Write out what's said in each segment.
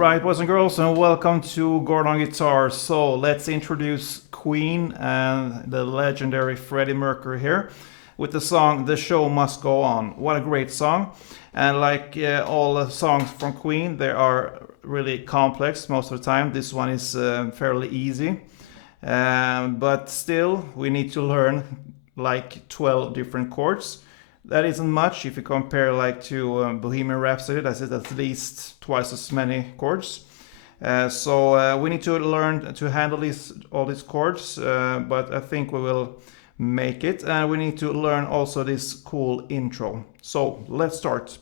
Alright, boys and girls, and welcome to Gordon Guitar. So let's introduce Queen and the legendary Freddie Mercury here with the song The Show Must Go On. What a great song. And like all the songs from Queen, they are really complex most of the time. This one is fairly easy. But still, we need to learn like 12 different chords. That isn't much if you compare like to Bohemian Rhapsody. That is at least twice as many chords. So we need to learn to handle all these chords, but I think we will make it. And we need to learn also this cool intro. So let's start.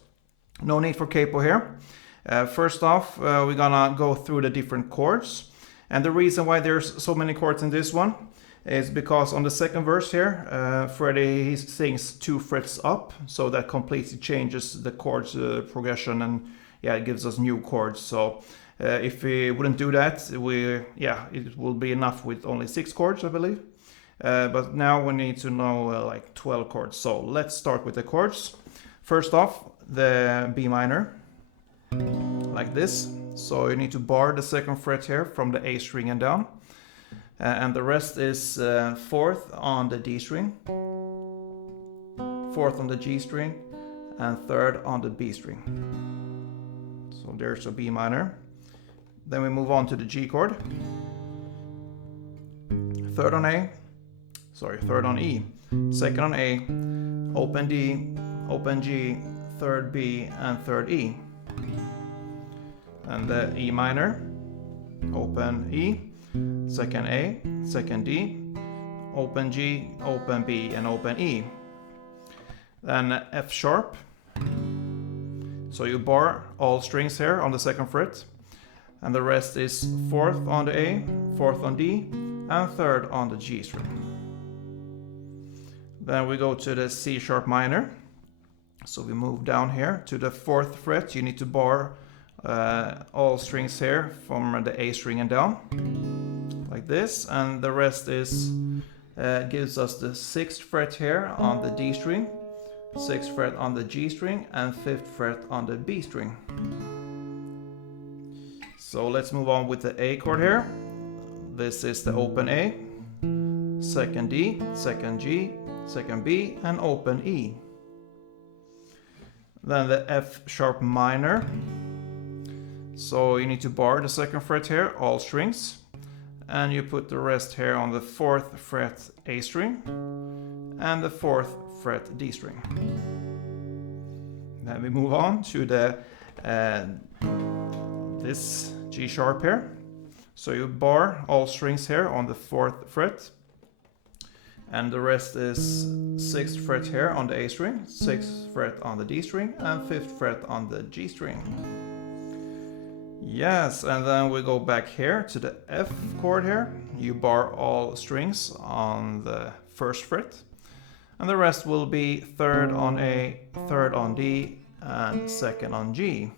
No need for capo here. First off, we're gonna go through the different chords. And the reason why there's so many chords in this one is because on the second verse here, Freddie he sings 2 frets up, so that completely changes the chords progression, and yeah, it gives us new chords. So if we wouldn't do that, it will be enough with only 6 chords, I believe. But now we need to know like 12 chords. So let's start with the chords. First off, the B minor, like this. So you need to bar the second fret here from the A string and down. And the rest is 4th on the D string, 4th on the G string, and 3rd on the B string. So there's a B minor. Then we move on to the G chord. 3rd on E, 2nd on A, open D, open G, 3rd B, and 3rd E. And the E minor, open E, 2nd A, 2nd D, open G, open B, and open E. Then F sharp. So you bar all strings here on the 2nd fret. And the rest is 4th on the A, 4th on D, and 3rd on the G string. Then we go to the C sharp minor. So we move down here to the 4th fret. You need to bar all strings here from the A string and down, like this, and the rest is gives us the 6th fret here on the D string, 6th fret on the G string, and 5th fret on the B string. So let's move on with the A chord here. This is the open A, 2nd D, 2nd G, 2nd B, and open E. Then the F sharp minor. So you need to bar the 2nd fret here, all strings, and you put the rest here on the 4th fret A string and the 4th fret D string. Then we move on to the this G sharp here. So you bar all strings here on the 4th fret, and the rest is 6th fret here on the A string, 6th fret on the D string, and 5th fret on the G string. Yes, and then we go back here to the F chord here. You bar all strings on the 1st fret, and the rest will be 3rd on A, 3rd on D, and 2nd on G.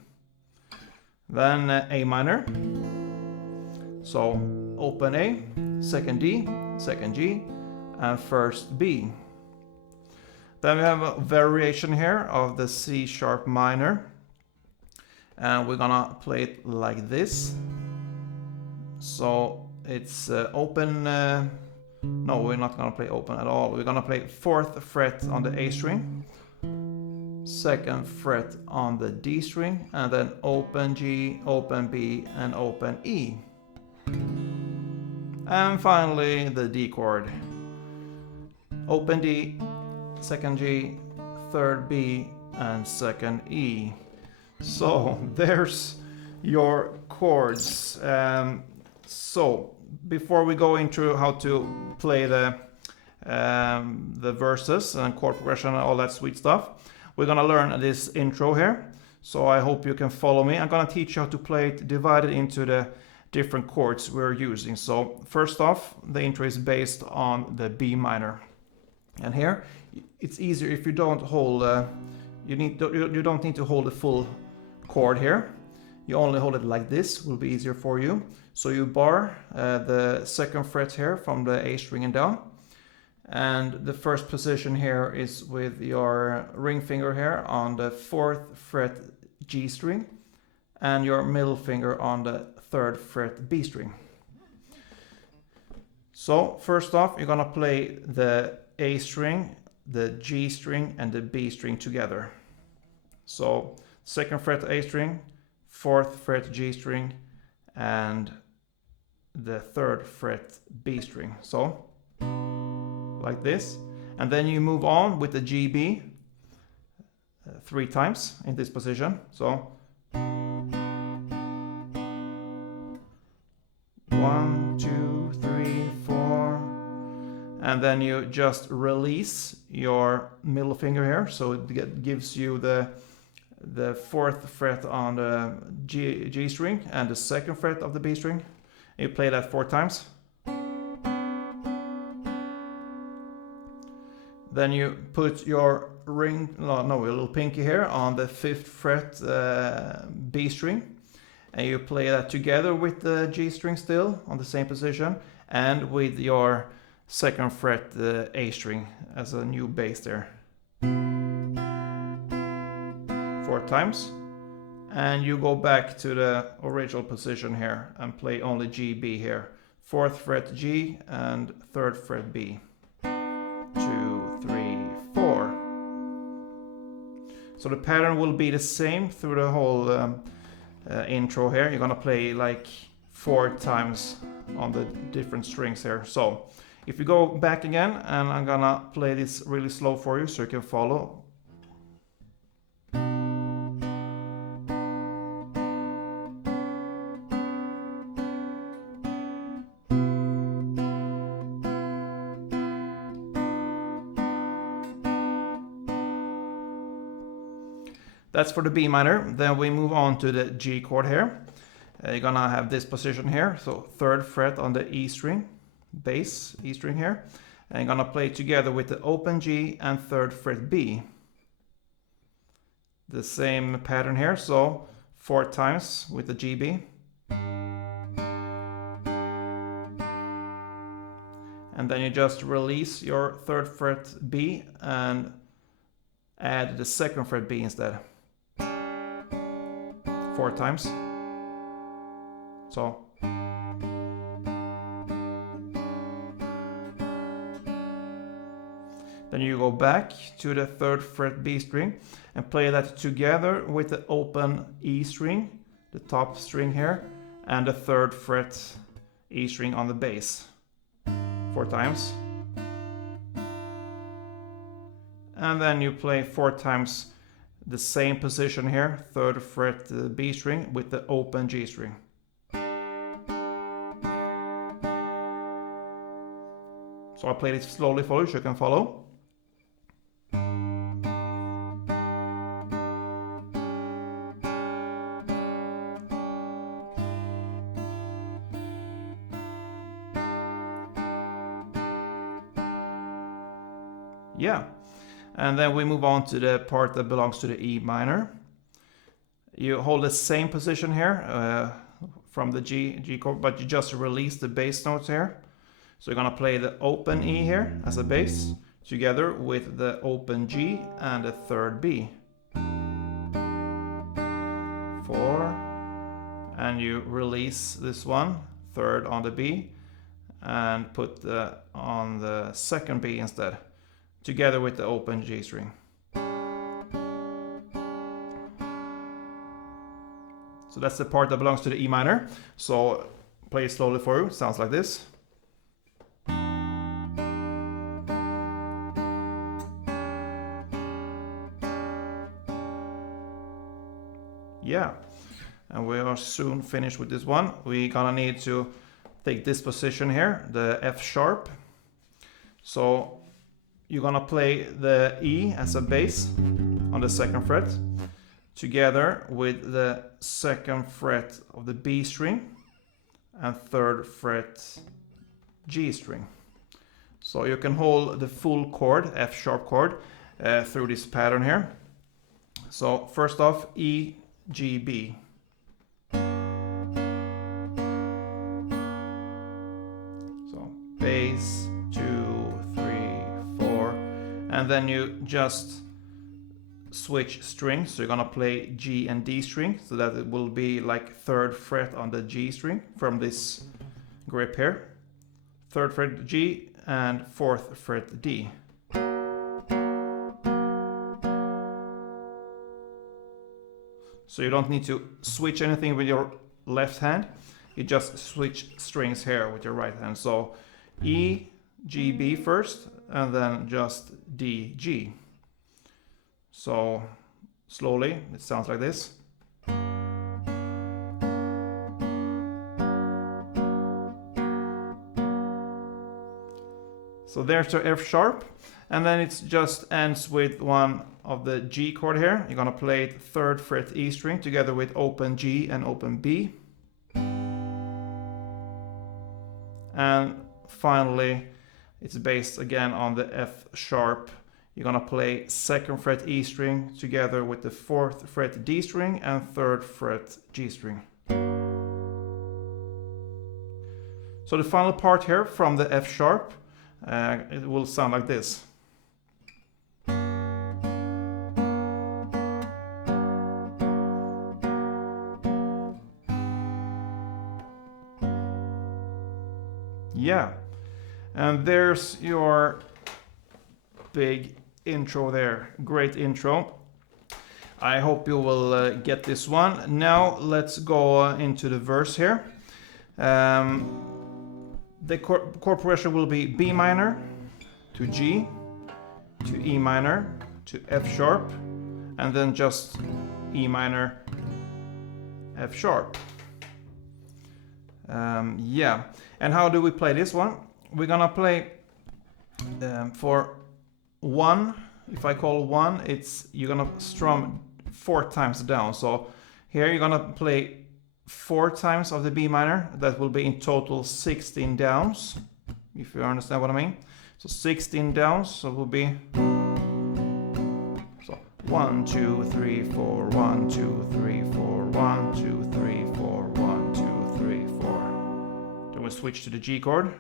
Then A minor. So open A, 2nd D, 2nd G, and 1st B. Then we have a variation here of the C sharp minor. And we're gonna play it like this. So it's open. No, we're not gonna play open at all. We're gonna play 4th fret on the A string, 2nd fret on the D string, and then open G, open B, and open E. And finally the D chord. Open D, 2nd G, 3rd B, and 2nd E. So there's your chords. So before we go into how to play the verses and chord progression and all that sweet stuff, we're gonna learn this intro here. So I hope you can follow me. I'm gonna teach you how to play it divided into the different chords we're using. So first off, the intro is based on the B minor, and here it's easier if you don't hold. You don't need to hold the full chord here. You only hold it like this, will be easier for you. So you bar the 2nd fret here from the A string and down, and the first position here is with your ring finger here on the 4th fret G string, and your middle finger on the 3rd fret B string. So first off, you're gonna play the A string, the G string, and the B string together. So 2nd fret A string, 4th fret G string, and the 3rd fret B string. So like this, and then you move on with the GB 3 times in this position. So 1, 2, 3, 4, and then you just release your middle finger here, so it gives you the 4th fret on the G string and the 2nd fret of the B string. You play that 4 times. Then you put your your little pinky here on the 5th fret B string, and you play that together with the G string still on the same position, and with your 2nd fret A string as a new bass there. 4 times, and you go back to the original position here and play only GB here. 4th fret G and 3rd fret B. 2, 3, 4. So the pattern will be the same through the whole intro here. You're gonna play like 4 times on the different strings here. So if you go back again, and I'm gonna play this really slow for you so you can follow. That's for the B minor. Then we move on to the G chord here. You're gonna have this position here, so 3rd fret on the E string, bass E string here, and you're gonna play together with the open G and 3rd fret B. The same pattern here, so 4 times with the GB. And then you just release your 3rd fret B and add the 2nd fret B instead. 4 times. So. Then you go back to the 3rd fret B string and play that together with the open E string, the top string here, and the 3rd fret E string on the bass. 4 times. And then you play 4 times the same position here, 3rd fret B string with the open G string. So I played it slowly for you so you can follow. Yeah. And then we move on to the part that belongs to the E minor. You hold the same position here from the G chord, but you just release the bass notes here. So you're gonna play the open E here as a bass, together with the open G and the 3rd B. 4, and you release this one, 3rd on the B, and put on the 2nd B instead, together with the open G string. So that's the part that belongs to the E minor. So play it slowly for you. It sounds like this. Yeah, and we are soon finished with this one. We're gonna need to take this position here, the F sharp. So you're gonna play the E as a bass on the 2nd fret, together with the 2nd fret of the B string and 3rd fret G string. So you can hold the full chord, F sharp chord, through this pattern here. So first off, E, G, B. So bass, 2, 3, 4, and then you just switch strings. So you're gonna play G and D string, so that it will be like 3rd fret on the G string from this grip here. 3rd fret G and 4th fret D. So you don't need to switch anything with your left hand. You just switch strings here with your right hand. So E, G, B first, and then just D, G. So slowly, it sounds like this. So there's your F sharp, and then it just ends with one of the G chord here. You're gonna play 3rd fret E string together with open G and open B. And finally, it's based again on the F sharp. You're gonna play 2nd fret E string together with the 4th fret D string and 3rd fret G string. So the final part here from the F sharp, it will sound like this. Yeah, and there's your big intro there. Great intro. I hope you will get this one. Now let's go into the verse here. The chord progression will be B minor to G to E minor to F sharp, and then just E minor, F sharp. Yeah, and how do we play this one? We're gonna play for 1. If I call 1, it's you're gonna strum 4 times down. So here you're gonna play 4 times of the B minor. That will be in total 16 downs, if you understand what I mean. So 16 downs, so it will be so 1, 2, 3, 4, 1, 2, 3, 4, 1, 2, 3, 4, 1, 2, 3, 4. Then we switch to the G chord.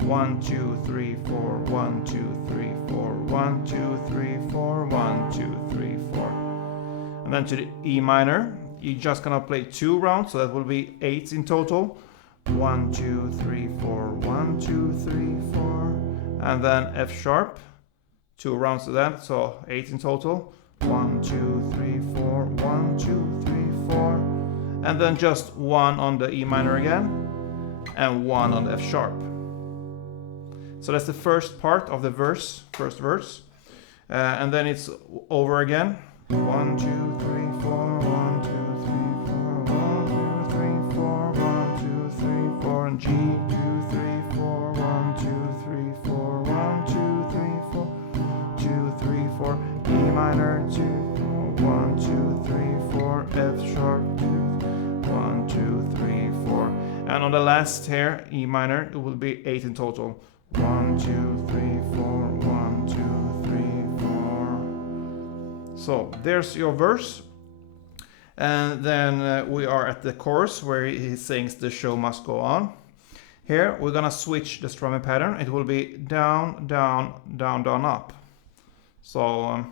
1, 2, 3, 4, 1, 2, 3, 4, 1, 2, 3, 4, 1, 2, 3, 4. And then to the E minor, you're just gonna play 2 rounds, so that will be 8 in total. 1, 2, 3, 4, 1, 2, 3, 4. And then F sharp, 2 rounds of that, so 8 in total. 1, 2, 3, 4, 1, 2, 3, 4. And then just 1 on the E minor again, and 1 on the F sharp. So that's the first part of the verse, first verse. And then it's over again. 1, 2, 3, 4, 1, 2, 3, 4, 1, 2, 3, 4, 1, 2, 3, 4, and G, 2, 3, 4, 1, 2, 3, 4, 1, 2, 3, 4, 2, 3, 4, E minor, 2, 1, 2, 3, 4, F sharp, 1, 2, 3, 4. And on the last here, E minor, it will be 8 in total. 1, 2, 3, 4, 1, 2, 3, 4. So there's your verse. And then we are at the chorus where he sings "The show must go on." Here we're gonna switch the strumming pattern. It will be down, down, down, down, up. So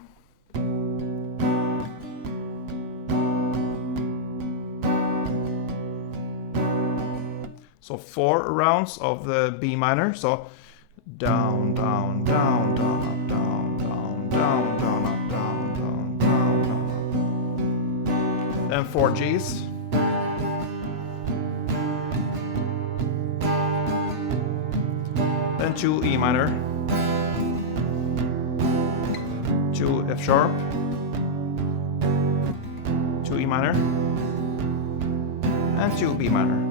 so 4 rounds of the B minor. So down, down, down, down, up, down, down, down, down, up, down, down, down, down, up. And 4 Gs. Then 2 E minor, 2 F sharp, 2 E minor, and 2 B minor.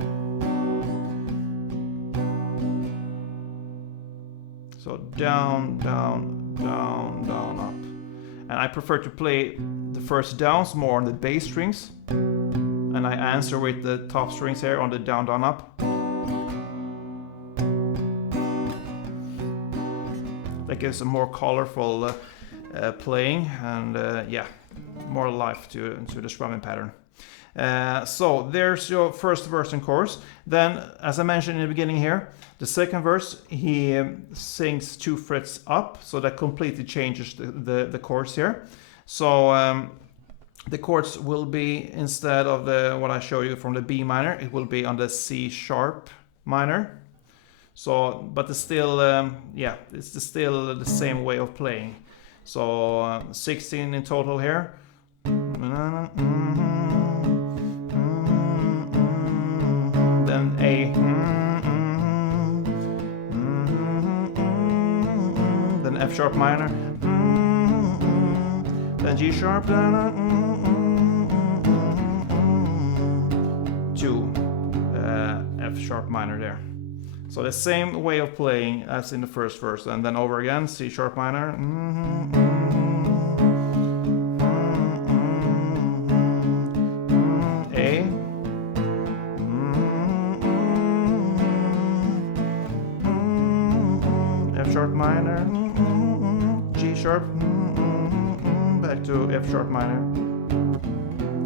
So down, down, down, down, up. And I prefer to play the first downs more on the bass strings. And I answer with the top strings here on the down, down, up. That gives a more colorful playing and yeah, more life to the strumming pattern. So there's your first verse and chorus. Then, as I mentioned in the beginning here, the second verse, he sings 2 frets up, so that completely changes the chorus here. So the chords will be, instead of the what I show you from the B minor, it will be on the C sharp minor. So, but it's still, yeah, it's still the same way of playing. So 16 in total here. Then A. Then F sharp minor. Then G sharp. To F sharp minor there. So the same way of playing as in the first verse, and then over again, C sharp minor. A. F sharp minor. G sharp. Back to F sharp minor.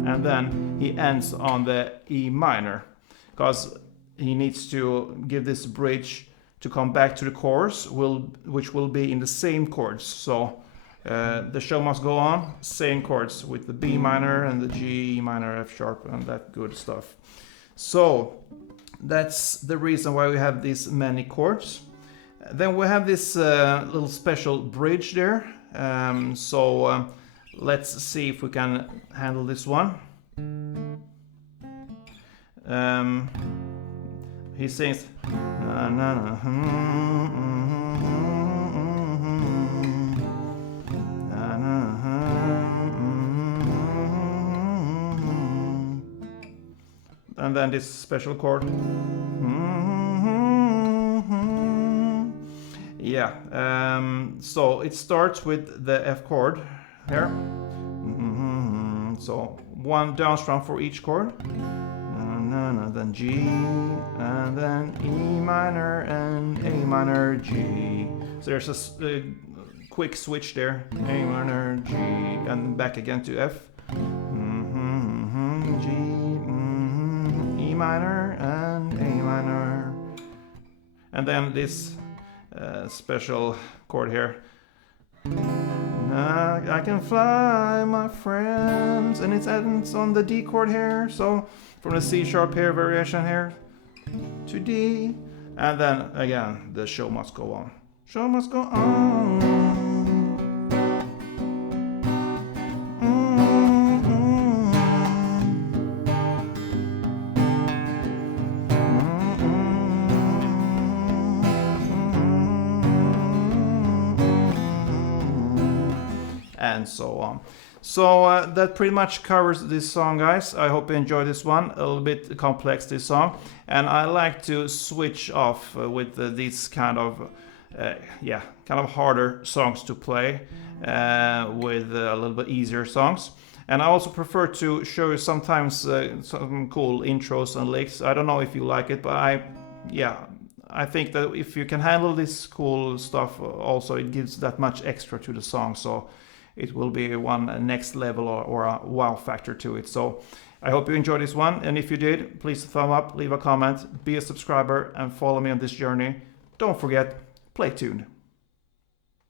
And then he ends on the E minor, because he needs to give this bridge to come back to the chorus, which will be in the same chords. So the show must go on, same chords with the B minor and the G minor, F sharp, and that good stuff. So that's the reason why we have these many chords. Then we have this little special bridge there. So let's see if we can handle this one. He sings na, na, na, na, na, and then this special chord. Yeah, so it starts with the F chord here. So one down strum for each chord. Then G, and then E minor and A minor, G. So there's a quick switch there. A minor, G, and back again to F. G, E minor and A minor. And then this special chord here. I can fly, my friends, and it ends on the D chord here. So from the C sharp here variation here to D, and then again the show must go on. Show must go on. And so on. So that pretty much covers this song, guys. I hope you enjoyed this one. A little bit complex, this song, and I like to switch off with these kind of harder songs to play with a little bit easier songs. And I also prefer to show you sometimes some cool intros and licks. I don't know if you like it, but I think that if you can handle this cool stuff, also it gives that much extra to the song. So it will be one next level or a wow factor to it. So I hope you enjoyed this one. And if you did, please thumb up, leave a comment, be a subscriber, and follow me on this journey. Don't forget, play tuned.